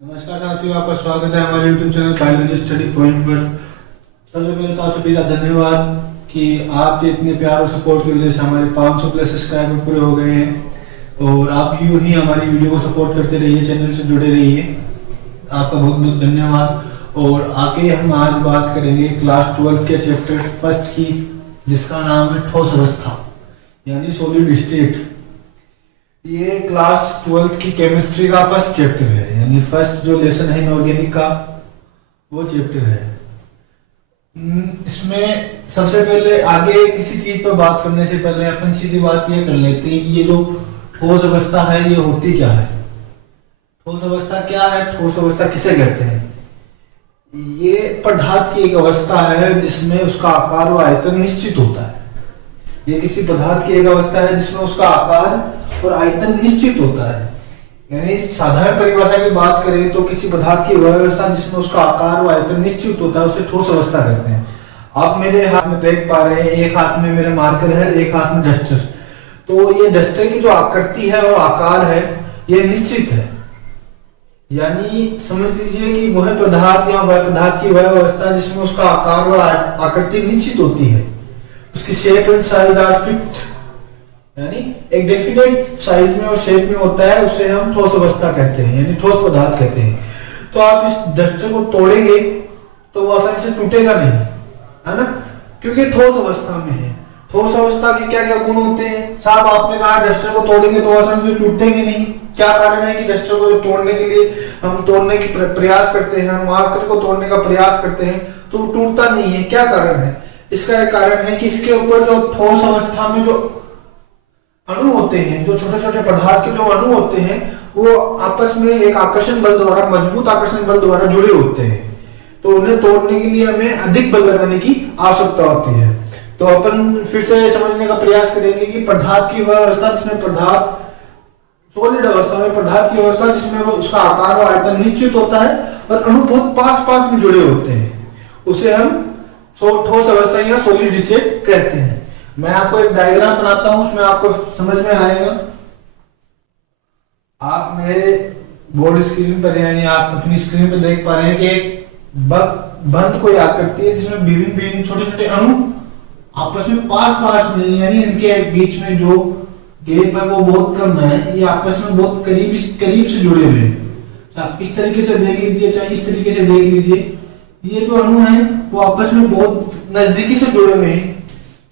नमस्कार साथियों, आपका स्वागत है हमारे YouTube channel biology study point पर। सबसे पहले तो आप सभी का धन्यवाद कि आपके इतने प्यार और सपोर्ट की वजह से हमारे 500 प्लस सब्सक्राइबर पूरे हो गए हैं और आप यूं ही हमारी वीडियो को सपोर्ट करते रहिए, चैनल से जुड़े रहिए। आपका बहुत बहुत धन्यवाद। और आगे हम आज बात करेंगे क्लास 12 के चैप्टर फर्स्ट की, जिसका नाम है ठोस अवस्था यानी सॉलिड स्टेट। ये क्लास 12 की केमिस्ट्री का फर्स्ट चैप्टर है, यानी फर्स्ट जो लेसन है इनऑर्गेनिक का वो चैप्टर है। इसमें सबसे पहले आगे किसी चीज पर बात करने से पहले अपन सीधी बात ये कर लेते हैं कि ये जो ठोस अवस्था है ये होती क्या है। ठोस अवस्था क्या है, ठोस अवस्था किसे कहते हैं? ये पदार्थ की एक अवस्था है जिसमें उसका आकार और आयतन निश्चित होता है। ये किसी पदार्थ की एक अवस्था है जिसमें उसका आकार और आयतन निश्चित होता है। यानी साधारण परिभाषा की बात करें तो किसी पदार्थ की वह अवस्था जिसमें उसका आकार और आयतन निश्चित होता है उसे ठोस अवस्था कहते हैं। आप मेरे हाथ में देख पा रहे हैं, एक हाथ में मेरा मार्कर है, एक हाथ में डस्टर। तो ये डस्टर की जो आकृति है और आकार है ये निश्चित है। यानी समझ लीजिए कि वह पदार्थ या वह पदार्थ की वह अवस्था जिसमें उसका आकार और आकृति निश्चित होती है, उसकी shape and size are fixed, यानी एक डेफिनेट साइज में और शेप में होता है, उसे हम ठोस अवस्था कहते हैं, यानी ठोस पदार्थ कहते हैं। तो आप इस डस्टर को तोड़ेंगे तो वो आसानी से टूटेगा नहीं, है ना, क्योंकि ठोस अवस्था में है। ठोस अवस्था के क्या क्या गुण होते हैं? साहब आपने कहा डस्टर को तोड़ेंगे तो आसानी से टूटेंगे नहीं। क्या कारण है कि डस्टर को तोड़ने के लिए हम तोड़ने की प्रयास करते हैं, हम मार्कर को तोड़ने का प्रयास करते हैं तो वो टूटता नहीं है? क्या कारण है? इसका एक कारण है कि इसके ऊपर जो ठोस अवस्था में जो अणु होते हैं, जो छोटे छोटे पदार्थ के जो अणु होते हैं, वो आपस में एक आकर्षण बल द्वारा, मजबूत आकर्षण बल द्वारा जुड़े होते हैं। तो उन्हें तोड़ने के लिए हमें अधिक बल लगाने की आवश्यकता होती है। तो अपन फिर से समझने का प्रयास करेंगे कि पदार्थ की वह अवस्था जिसमें पदार्थ सॉलिड अवस्था में, पदार्थ की अवस्था जिसमें उसका आकार और आयतन निश्चित होता है और अणु बहुत पास पास में जुड़े होते हैं, उसे हम ठोस अवस्था या सॉलिड स्टेट कहते हैं। मैं आपको एक डायग्राम बनाता हूं, उसमें आपको समझ में आएगा। आप मेरे बोर्ड स्क्रीन पर यानी आप अपनी स्क्रीन पर देख पा रहे हैं कि एक बंद कोई आकृति है जिसमें विभिन्न छोटे छोटे अणु आपस में पास पास में, यानी इनके बीच में जो गैप है वो बहुत कम है, ये आपस में बहुत करीब से जुड़े हुए हैं। आप इस तरीके से देख लीजिए, चाहे इस तरीके से देख लीजिए, ये जो अणु है वो आपस में बहुत नजदीकी से जुड़े हुए हैं।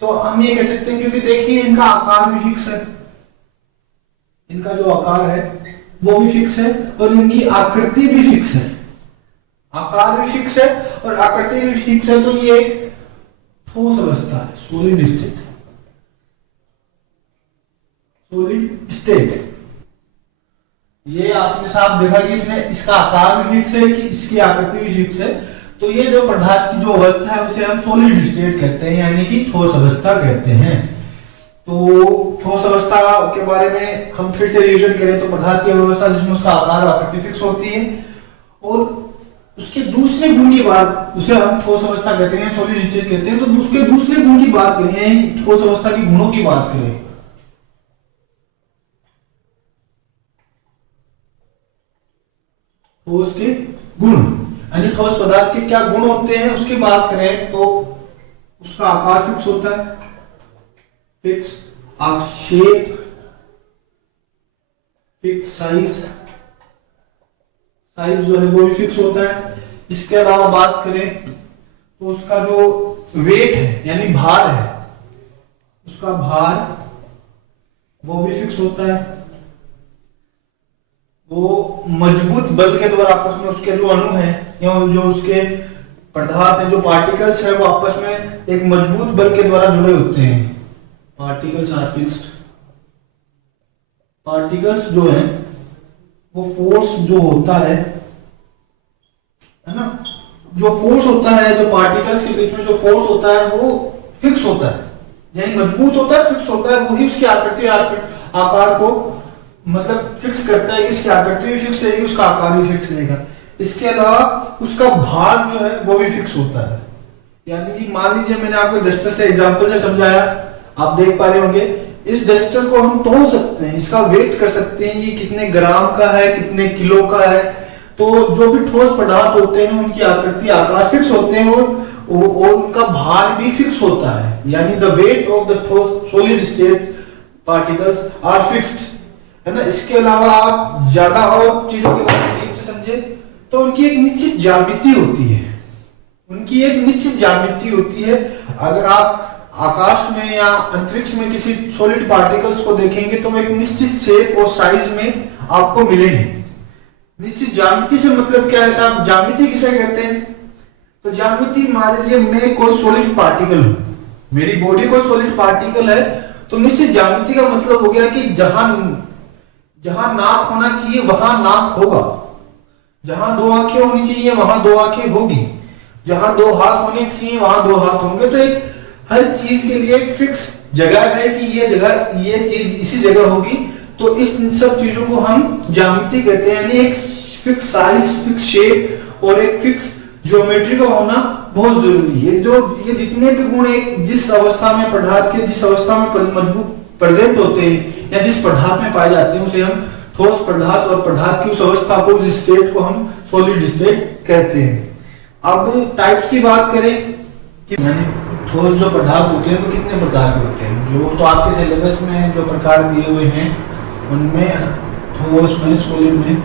तो हम ये कह सकते हैं, क्योंकि देखिए इनका आकार भी फिक्स है, इनका जो आकार है वो भी फिक्स है और इनकी आकृति भी फिक्स है। आकार भी फिक्स है और आकृति भी फिक्स है, तो ये एक ठोस अवस्था है, सॉलिड स्टेट। सॉलिड स्टेट ये आपने साफ देखा कि इसमें इसका आकार भी फिक्स है, कि इसकी आकृति भी फिक्स है। तो ये जो पदार्थ की जो अवस्था है उसे हम सॉलिड स्टेट कहते हैं, यानी कि ठोस अवस्था कहते हैं। तो ठोस अवस्था के बारे में हम फिर से रिवीजन करें तो पदार्थ की अवस्था जिसमें उसका आकार और आकृति फिक्स होती है और उसके दूसरे गुण की बात, उसे हम ठोस अवस्था कहते हैं, सॉलिड स्टेट कहते हैं। तो उसके दूसरे गुण की बात करें, ठोस अवस्था के गुणों की बात करें, ठोस के गुण यानी ठोस पदार्थ के क्या गुण होते हैं उसकी बात करें तो उसका आकार फिक्स होता है, फिक्स शेप, फिक्स साइज जो है वो भी फिक्स होता है। इसके अलावा बात करें तो उसका जो वेट है यानी भार है, उसका भार वो भी फिक्स होता है। वो मजबूत बल के द्वारा आपस में उसके जो अणु हैं या जो उसके पदार्थ है, जो पार्टिकल्स है, वो आपस में एक मजबूत बल के द्वारा जुड़े होते हैं। Particles are fixed. पार्टिकल्स जो है वो फोर्स जो होता है ना, जो फोर्स होता है, जो पार्टिकल्स के बीच में जो फोर्स होता है वो फिक्स होता है, यानी मजबूत होता है, फिक्स होता है। वही उसकी आकृति आकार को मतलब फिक्स करता है। इसकी आकृति भी फिक्स रहेगी, उसका आकार भी फिक्स रहेगा। इसके अलावा उसका भार जो है वो भी फिक्स होता है। यानी कि मान लीजिए मैंने आपको डस्टर से एग्जांपल से समझाया, आप देख पा रहे होंगे, इस डस्टर को हम तोल सकते हैं, इसका वेट कर सकते हैं, ये कितने ग्राम का है, कितने किलो का है, तो जो भी ठोस पदार्थ होते हैं उनकी आकृति आकार फिक्स होते हैं और उनका भार भी फिक्स होता है, यानी द वेट ऑफ द ठोस solid state particles are fixed, है ना। इसके अलावा आप ज्यादा और चीजों के बारे में डीप से समझे तो उनकी एक निश्चित ज्यामिति होती है, उनकी एक निश्चित ज्यामिति होती है। अगर आप आकाश में या अंतरिक्ष में किसी सॉलिड पार्टिकल्स को देखेंगे तो वो एक निश्चित शेप और साइज में आपको मिलेंगे। निश्चित ज्यामिति से मतलब क्या है साहब, ज्यामिति किसे कहते हैं? तो ज्यामिति, मान लीजिए मैं कोई सॉलिड पार्टिकल हूं, मेरी बॉडी कोई सॉलिड पार्टिकल है, तो निश्चित ज्यामिति का मतलब हो गया कि जहां नाक होना चाहिए वहां नाक होगा, जहां दो आंखें होनी चाहिए वहां दो आंखें होगी, जहां दो हाथ होने चाहिए वहां दो हाथ होंगे। तो एक हर चीज के लिए एक फिक्स जगह है कि ये चीज इसी जगह होगी। तो इस सब चीजों को हम ज्यामिति कहते हैं, यानी एक फिक्स साइज, फिक्स शेप और एक फिक्स ज्योमेट्री का होना बहुत जरूरी है। ये जितने भी गुण एक जिस अवस्था में पदार्थ के जिस अवस्था में मजबूत प्रेजेंट होते हैं या जिस पदार्थ में पाए जाते हैं उसे हम ठोस पदार्थ, और पदार्थ की उस अवस्था को, उस स्टेट को हम सॉलिड स्टेट कहते हैं। अब टाइप्स की बात करें कि यानी ठोस जो पदार्थ होते हैं वो कितने प्रकार के होते हैं, जो तो आपके सिलेबस में जो प्रकार दिए हुए हैं उनमें ठोस में, सॉलिड में,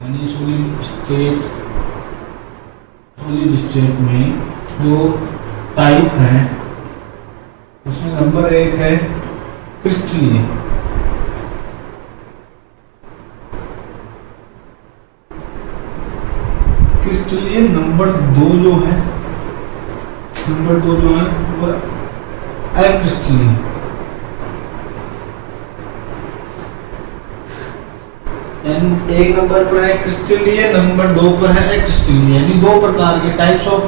यानी सॉलिड स्टेट में जो टाइप है उसमें नंबर 1 है क्रिस्टलीय। क्रिस्टलीय नंबर 2 जो है वो अक्रिस्टलीय। यानी 1 नंबर पर है क्रिस्टलीय, नंबर 2 पर है अक्रिस्टलीय, यानी दो प्रकार के टाइप्स ऑफ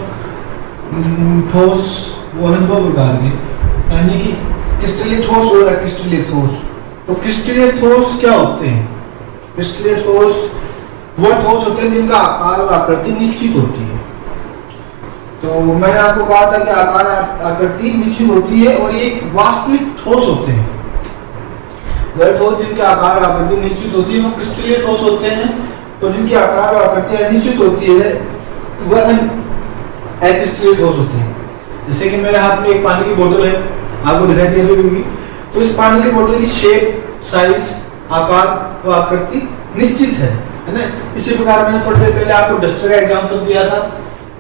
ठोस, वो है दो प्रकार के, यानी कि क्रिस्टलीय ठोस और अक्रिस्टलीय ठोस। तो क्रिस्टलीय ठोस क्या होते हैं? क्रिस्टलीय ठोस वो ठोस होते हैं जिनका आकार और आकृति निश्चित होती है। तो मैंने आपको कहा था कि आकार आकृति निश्चित होती है और ये वास्तविक ठोस होते हैं। वह ठोस जिनके आकार और आकृति निश्चित होती है वो क्रिस्टलीय ठोस होते हैं, तो जिनकी आकार और आकृति अनिश्चित होती है वह अक्रिस्टलीय ठोस होते हैं। जैसे कि मेरे हाथ में एक पानी की बोतल है, आपको दिखाई दे रही होगी, तो इस पानी की बोतल की शेप, साइज, आकार व आकृति निश्चित है ना। इसी प्रकार मैंने थोड़ी देर पहले आपको डस्टर का एग्जांपल दिया था,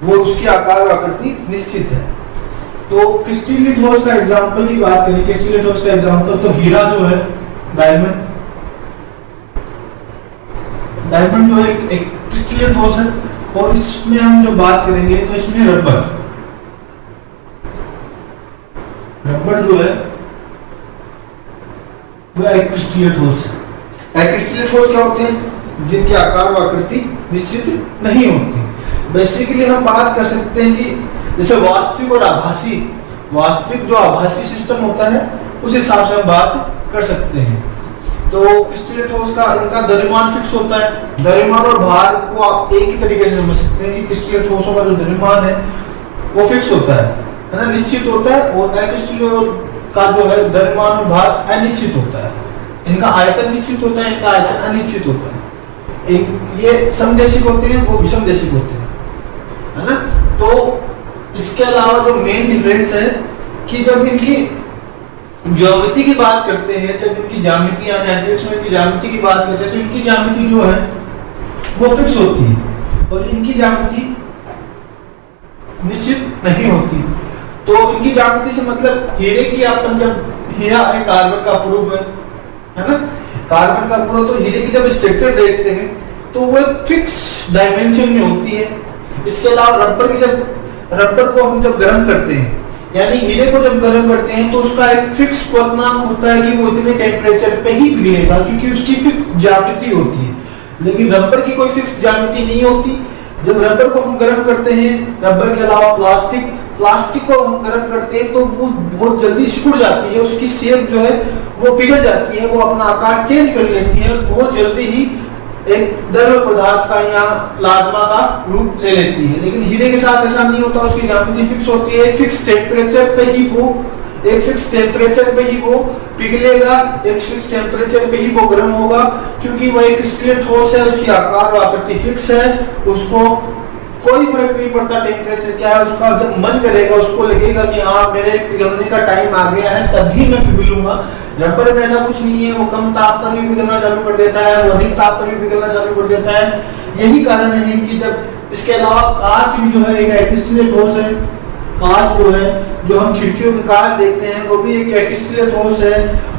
वो उसकी आकार और आकृति निश्चित है। तो क्रिस्टलीय ठोस का एग्जांपल की बात करें, क्रिस्टलीय ठोस का एग्जांपल तो हीरा जो है, डायमंड जो है एक क्रिस्टलीय ठोस है। और इसमें हम जो बात करेंगे तो इसमें रबर जो है वो एक क्रिस्टलीय ठोस है। अक्रिस्टलीय ठोस क्या होते हैं? जिनकी आकार और आकृति निश्चित नहीं होती। बेसिकली हम बात कर सकते हैं कि जैसे वास्तविक और आभासी, वास्तविक जो आभासी सिस्टम होता है उस हिसाब से हम बात कर सकते हैं। तो क्रिस्टलीय ठोस का इनका द्रव्यमान फिक्स होता है। द्रव्यमान और भार को आप एक ही तरीके से समझ सकते हैं कि क्रिस्टलीय ठोसों का जो द्रव्यमान है वो फिक्स होता है ना, निश्चित होता है, और अक्रिस्टलीय का जो है द्रव्यमान और भार अनिश्चित होता है। इनका आयतन निश्चित होता है, इनका आयतन अनिश्चित होता है। ये समदेशिक होते हैं, वो विषमदेशिक होते हैं, है ना। तो इसके अलावा जो मेन डिफरेंस है कि जब इनकी ज्यामिति की बात करते हैं, जब इनकी ज्यामिति यानी अंतरिक्ष में की ज्यामिति की बात करते हैं तो इनकी ज्यामिति जो है वो फिक्स होती है और इनकी ज्यामिति निश्चित नहीं होती। तो इनकी ज्यामिति से मतलब हीरे की, अपन जब हीरा एक कार्बन का प्रूफ है ना, कार्बन का पूरा, तो हीरे की जब स्ट्रक्चर देखते हैं तो वो एक फिक्स डायमेंशन में होती है। इसके अलावा रबर को हम जब गर्म करते हैं, यानी हीरे को जब गर्म करते हैं तो उसका एक फिक्स क्वथनांक होता है कि वो इतने टेम्परेचर पे ही पिघलेगा, क्योंकि उसकी फिक्स ज्यामिति होती है। लेकिन रबर की कोई फिक्स ज्यामिति नहीं होती। जब रबर को हम गर्म करते हैं, रबर के अलावा प्लास्टिक को हम गर्म करते हैं तो वो बहुत जल्दी सिकुड़ जाती है, उसकी शेप जो है वो पिघल जाती है, वो अपना आकार चेंज कर लेती है, बहुत जल्दी ही एक द्रव पदार्थ का या प्लाज्मा का रूप ले लेती है। लेकिन हीरे के साथ ऐसा नहीं होता, उसकी ज्यामिति फिक्स होती है, फिक्स टेम्परेचर पे ही वो एक फिक्स टेम्परेचर पे ही वो पिघलेगा, एक फिक्स टेम्परेचर पे ही वो गर्म होगा, क्योंकि वो एक क्रिस्टलीय ठोस है, उसकी आकार और आकृति फिक्स है, उसको कोई फर्क नहीं पड़ता टेम्परेचर क्या है। उसका जब मन करेगा, उसको लगेगा कि हाँ मेरे पिघलने का टाइम आ गया है, तभी मैं पिघलूंगा। रबर में ऐसा कुछ नहीं है, वो कम ताप पर भी पिघलना चालू कर देता है, वो अधिक ताप पर भी पिघलना चालू कर देता है। यही कारण है कि जब, इसके अलावा कांच भी जो है एक क्रिस्टलीय ठोस है। कांच जो है, जो हम खिड़कियों के कांच देखते हैं, वो भी एक क्रिस्टलीय ठोस है।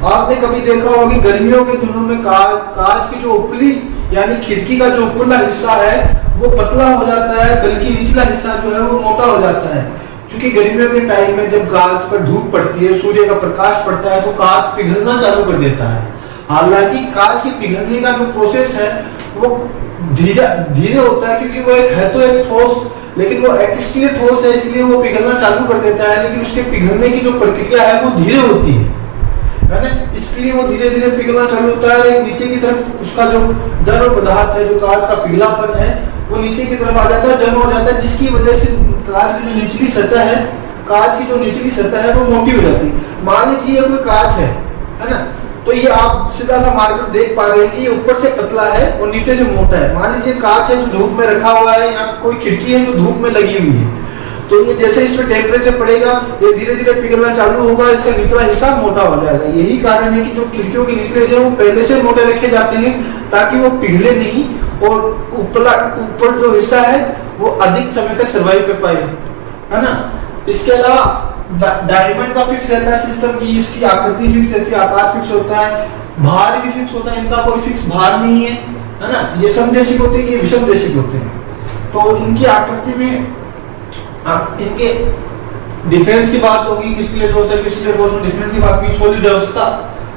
आपने कभी देखा होगा कि गर्मियों के दिनों में कांच की जो ऊपरी यानी खिड़की का जो ऊपरला हिस्सा है वो पतला हो जाता है, बल्कि निचला हिस्सा जो है वो मोटा हो जाता है, क्योंकि गर्मियों के टाइम में जब कांच पर धूप पड़ती है, सूर्य का प्रकाश पड़ता है, तो कांच पिघलना चालू कर देता है। हालांकि कांच के पिघलने का जो प्रोसेस है वो धीरे धीरे होता है, क्योंकि वो एक है तो एक ठोस, लेकिन वो क्रिस्टलीय ठोस है, इसलिए वो पिघलना चालू कर देता है। लेकिन उसके पिघलने की जो प्रक्रिया है वो धीरे होती है ना, इसलिए वो धीरे धीरे पिघलना चालू होता है। नीचे की तरफ उसका जो द्रव पदार्थ है, जो कांच का पिघलापन है, वो नीचे की तरफ आ जाता है, जमा हो जाता है, जिसकी वजह से कांच की जो निचली सतह है, कांच की जो निचली सतह है वो मोटी हो जाती है। मान लीजिए कोई कांच है ना, तो ये आप सीधा सा मार्कर देख पा रहे हैं कि ये ऊपर से पतला है और नीचे से मोटा है। मान लीजिए कांच है जो धूप में रखा हुआ है, या कोई खिड़की है जो धूप में लगी हुई है, तो ये जैसे इसमें टेम्परेचर पड़ेगा, ये धीरे धीरे पिघलना चालू होगा, इसका निचला हिस्सा मोटा हो जाएगा। यही कारण है कि जो खिड़कियों के निचले हिस्से वो पहले से मोटे रखे जाते हैं, ताकि वो पिघले नहीं और ऊपर जो हिस्सा है वो अधिक समय तक सर्वाइव कर पाए, है ना। इसके अलावा डायमंड का फिक्स रहता है सिस्टम की, इसकी आकृति फिक्स रहती है, आकार फिक्स होता है, भार भी फिक्स होता है, इनका कोई फिक्स भार नहीं है ना। ये समदेशिक होते हैं, ये विषमदेशिक होते हैं। तो इनकी आकृति में इनके डिफरेंस की बात होगी, क्रिस्टलीय ठोस है, क्रिस्टलीय ठोस में डिफरेंस की बात होगी, सॉलिड अवस्था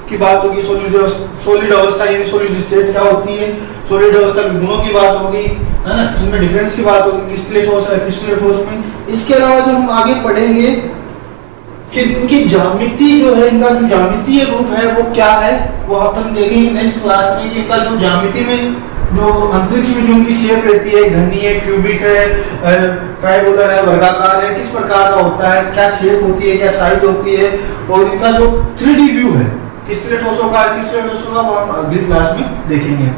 की बात होगी, सॉलिड अवस्था यानी सॉलिड स्टेट क्या होती है, सॉलिड अवस्था के गुणों की बात होगी, है ना। इनमें डिफरेंस की बात होगी, क्रिस्टलीय ठोस है, क्रिस्टलीय ठोस में। इसके अलावा जो हम आगे पढ़ेंगे कि इनकी ज्यामिति जो है, इनका जो ज्यामितीय रूप है वो क्या है, वो अपन देखेंगे नेक्स्ट क्लास में, कि इनका जो ज्यामिति में जो अंतरिक्ष में जो उनकी शेप रहती है, घनी है, क्यूबिक है, ट्रायंगुलर है, वर्गाकार है, किस प्रकार का होता है, क्या शेप होती है, क्या साइज होती है, और इनका जो 3D व्यू है क्रिस्टलीय ठोसों का, वो हम अगली क्लास में देखेंगे।